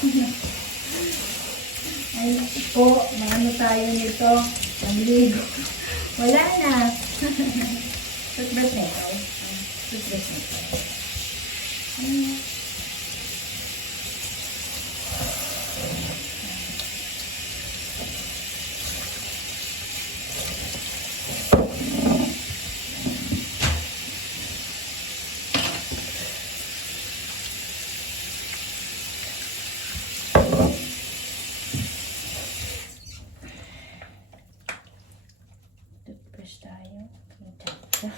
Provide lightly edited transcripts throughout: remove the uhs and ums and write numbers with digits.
Ay, po, maano tayo nito? Nagligo. Wala na. Toothbrush na ito. Toothbrush na ito. Toothbrush tayo. Chacha.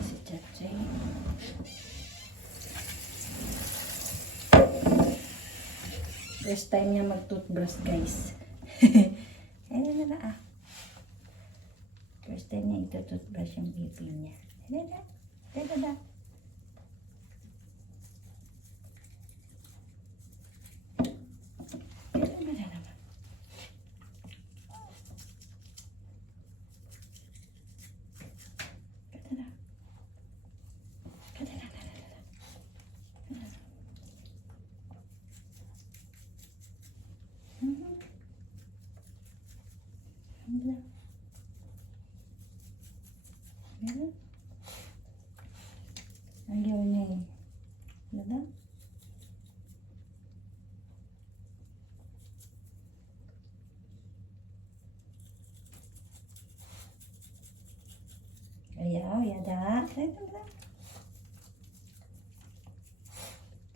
Si Chacha. First time niya mag-toothbrush, guys. Ayun na na. First time niya ito-toothbrush yung pipi niya. Ayun na. Ayun na. Ayaw niya eh. Diba? Ayaw, yada. Ayaw ba?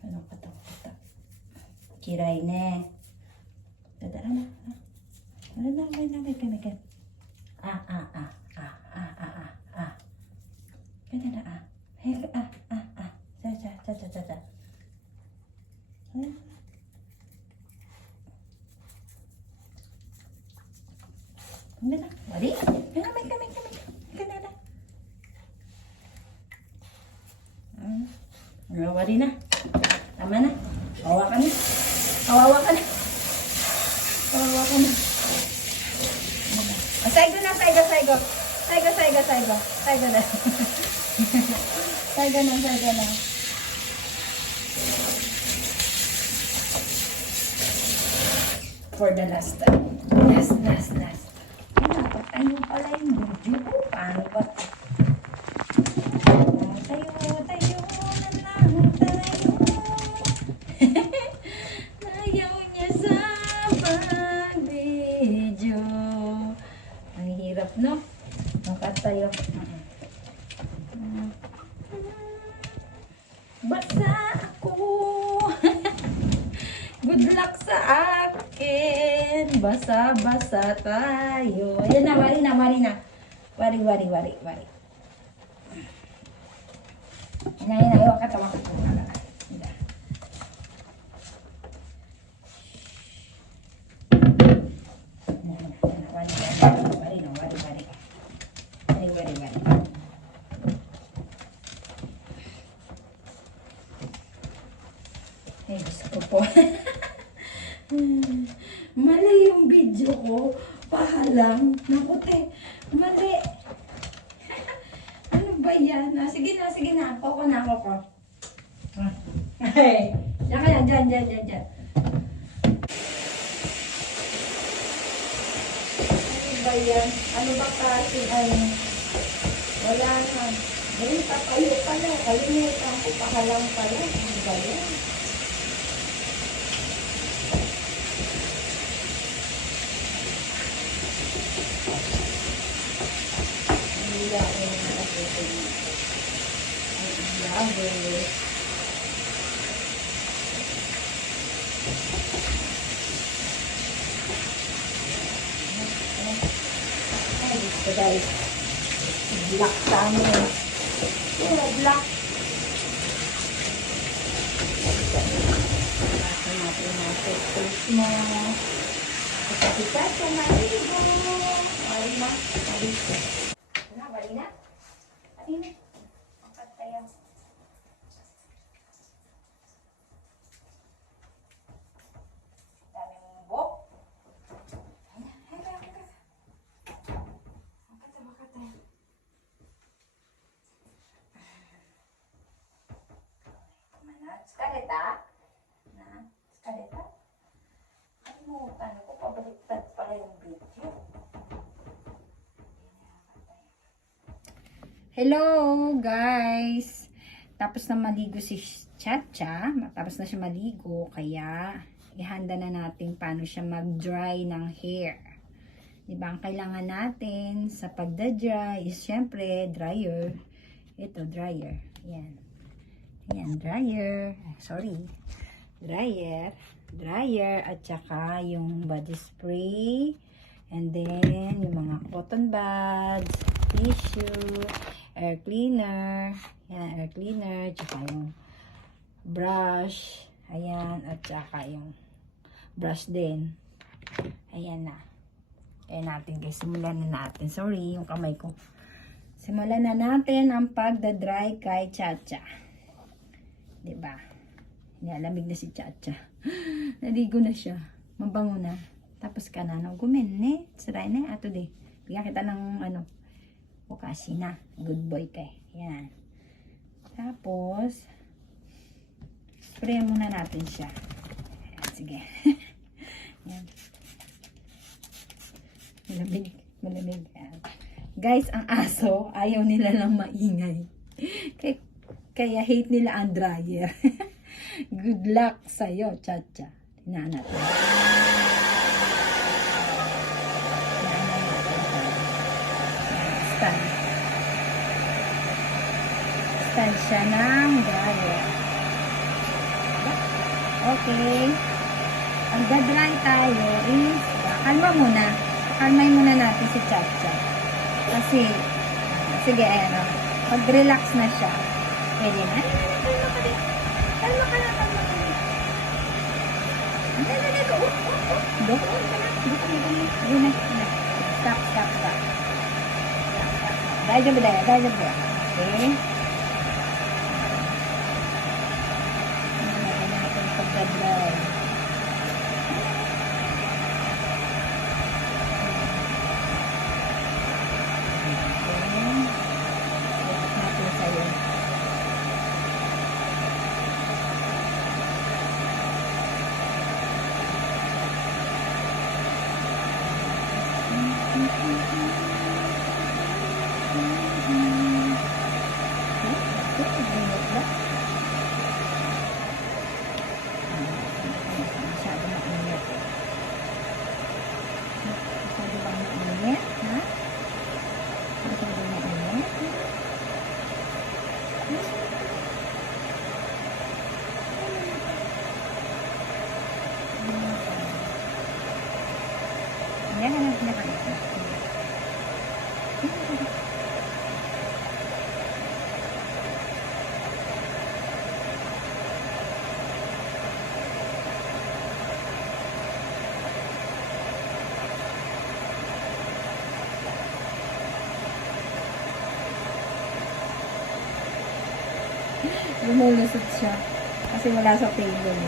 Ano kata? Kiray ne. Dada na. Ano na, may kamikan. Ganda na Hey, Cha. Ganda na. Wari. Ganda, may kamikan. Ganda na. Wari na. Tama na. Kawawa ka na. Kawawa ka na. Saigo na. Saigo na. For the last time. Last. Ayun pala yung video ko. Paano ba? Tayo. Ayaw niya sa pag-video. Ang hirap, no? Makatayo. Basa ako. Good luck sa akin. Basa tayo. Ayan na, wari na. Wari. Ayaw ka tawa. Ay, gusto ko po. Mali yung video ko. Pahalang. Naku, te. Mali. Ano ba yan? Sige na. Ako na. Ay. Diyan. Ano ba yan? Ano ba kasi? Wala na. Ngayon, papayo pala. Kalimutan ko. Pahalang pala. Ano ba yan? Guys, black tayo. Black. Natin face mo. Kapag sa marigo. Wali na. Angkat tayo. Daming bok. Scarlett, yung video. Hello guys! Tapos na maligo si Chacha. Tapos na siya maligo. Kaya ihanda na natin paano siya mag-dry ng hair. Diba? Ang kailangan natin sa pagda-dry is syempre dryer. Ito, dryer. Ayan. Ayan, dryer. Sorry. Dryer. Dryer. At saka yung body spray. And then, yung mga cotton buds, tissue, air cleaner. Ayan, air cleaner. Tsaka yung brush. Ayan. At saka yung brush din. Ayan na. Ayan natin guys. Simulan na natin. Sorry, yung kamay ko. Simulan na natin ang pagda-dry kay Chacha. Diba? Nilalamig na si Chacha. Naligo na siya. Mabango na. Tapos ka na. Gumin, ne? Saray na. Ato di. Bigyan kita ng ano. Bukasi na. Good boy kay. Yan. Tapos, spray muna natin siya. Ayan, sige. Yan. Malamig. Malamig. Yan. Guys, ang aso, ayaw nila lang maingay. Kaya hate nila ang dryer. Good luck sa'yo, Chacha. Tingnan natin. Stand. Stand siya ng dryer. Okay. Ang dry tayo is, kalma muna. Kalmay muna natin si Chacha. Kasi, sige, ayan o. Pag-relax na siya. Pwede na. Kalma ka na. Kalma ka na. Stop. Daijoubu da yo. Okay. Natin pag-dry. Lumulusot siya kasi wala sa table.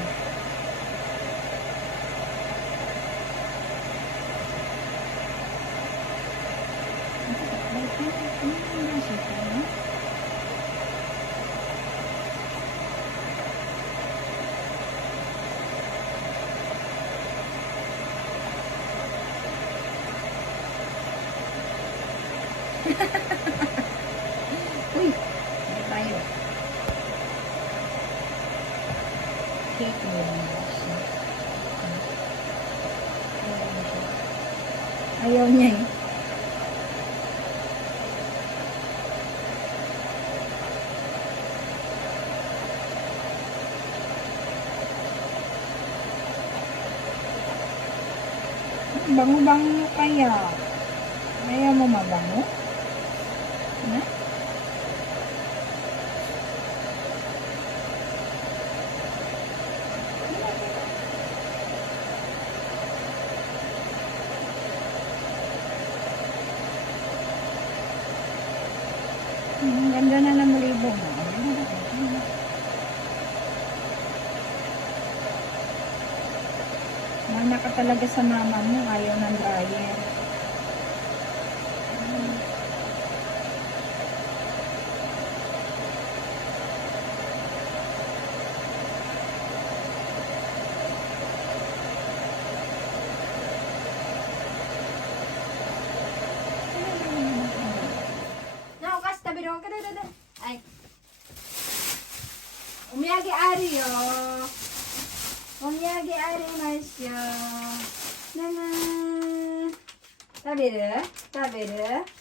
Uy, ano tayo? Cake mo lang siya. Ayaw niya eh. Bango-bango kaya. Ayaw mo mabango? Na? Ganda na ng libo mo. Mana ka talaga sa mama mo. Ayaw ng dryer. お土産ありましょう。なな食べる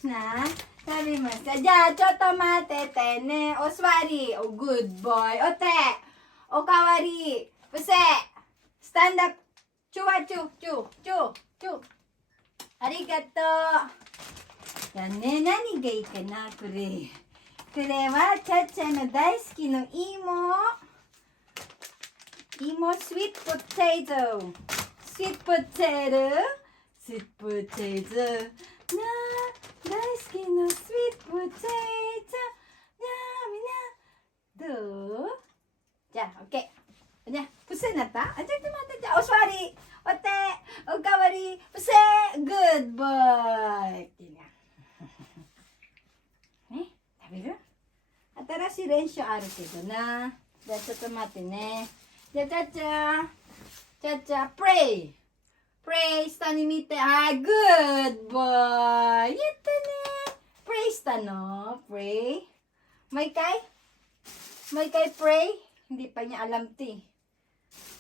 な食べます。じゃあ、ちょっと待っててね。お座り。お、グッドボーイ。お手。おかわり。伏せ。スタンダップ。チュワチュ、チュ、チュ、チュ。ありがとう。じゃあね、何がいいかな、これ。これは、ちゃっちゃんの大好きの芋。スイートポテト。スイートポテト。スイートポテト。大好きのスイートポテト。みんな、どうじゃあ、オッケー。じゃあ、伏せになったあ、ちょっと待って、じゃあ、お座り。お手、おかわり、伏せ、グッドボーイ。ってね、食べる新しい練習あるけどな。じゃあ、ちょっと待ってね。じゃあ、ちゃっちゃ、プレイ。プレイ下に見て。はい、グッドボーイ。やったね。プレイしたのプレイ。もう一回プレイ。Hindi pa niya alam ti.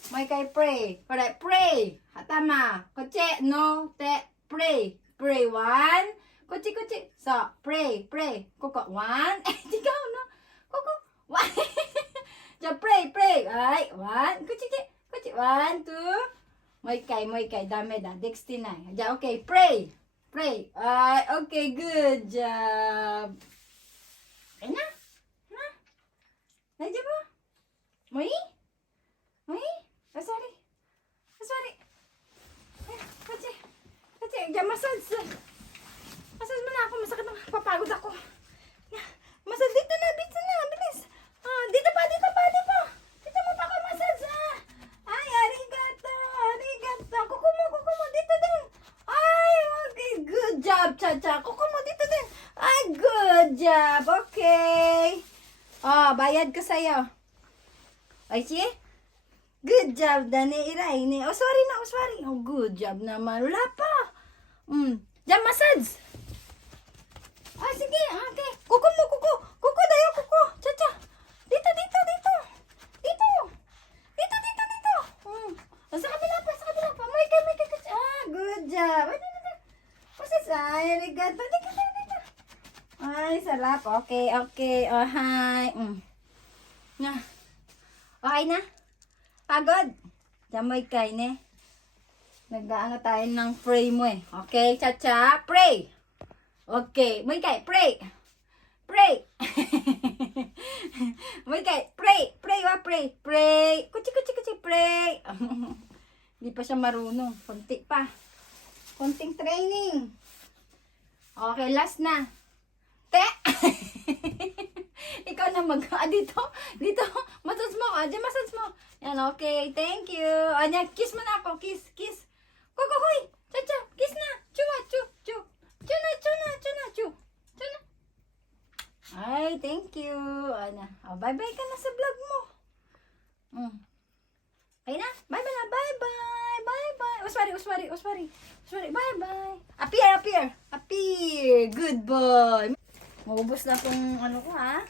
May kay pray. Alright, pray. Tama. Kotse, no, te, pray. Pray, one. Kotse. So, pray. Koko, one. Ikaw, no? Koko, one. So, pray. Ay, one. Kotse. One, two. May kay. Dami da. 69. Ja, okay, pray. Ay, okay, good job. Okay na? Nandiyan mo? Moi? Oh, sorry. Kotse. Diyan, massage. Massage mo na ako. Masakit na. Papagod ako. Massage dito na. Bilis. Dito pa. Dito mo pa ako massage, ha? Ay, arigato. Kuko mo. Dito din. Ay, okay. Good job, Cha-cha. Kuko mo dito din. Ay, good job. Okay. Bayad ko sa'yo. Ay, siya? Good job, Dani Iray. O, sorry. Oh, good job naman. Wala pa. Diyan, massage. Sige. Okay. Kuko mo. Kuko dayo. Cha-cha. Dito. Sa kabila pa. May kay. Good job. Ay, arigato. Dito. Ay, sarap. Okay. Oh, hi. Okay na? Pagod? Diyan mo ikay, ne? Nag-aano tayo ng pray mo eh. Okay, Cha-cha, pray. Okay, mo ikay, pray. Mo ikay, pray. Kutsi, pray. Hindi pa siya marunong. Konti pa. Konting training. Okay, last na. Te! Ikaw na dito. Massage mo. Diyan, massage mo. Yan, okay. Thank you. Yan, kiss mo na ako. Kiss. Kuko, huy. Cha-cha, kiss na. Chuna. Ay, thank you. Bye-bye ka na sa vlog mo. Okay na? Bye-bye na. Bye-bye. Uswari. Bye-bye. Appear. Good boy. Maubos na tong ano ko, ha?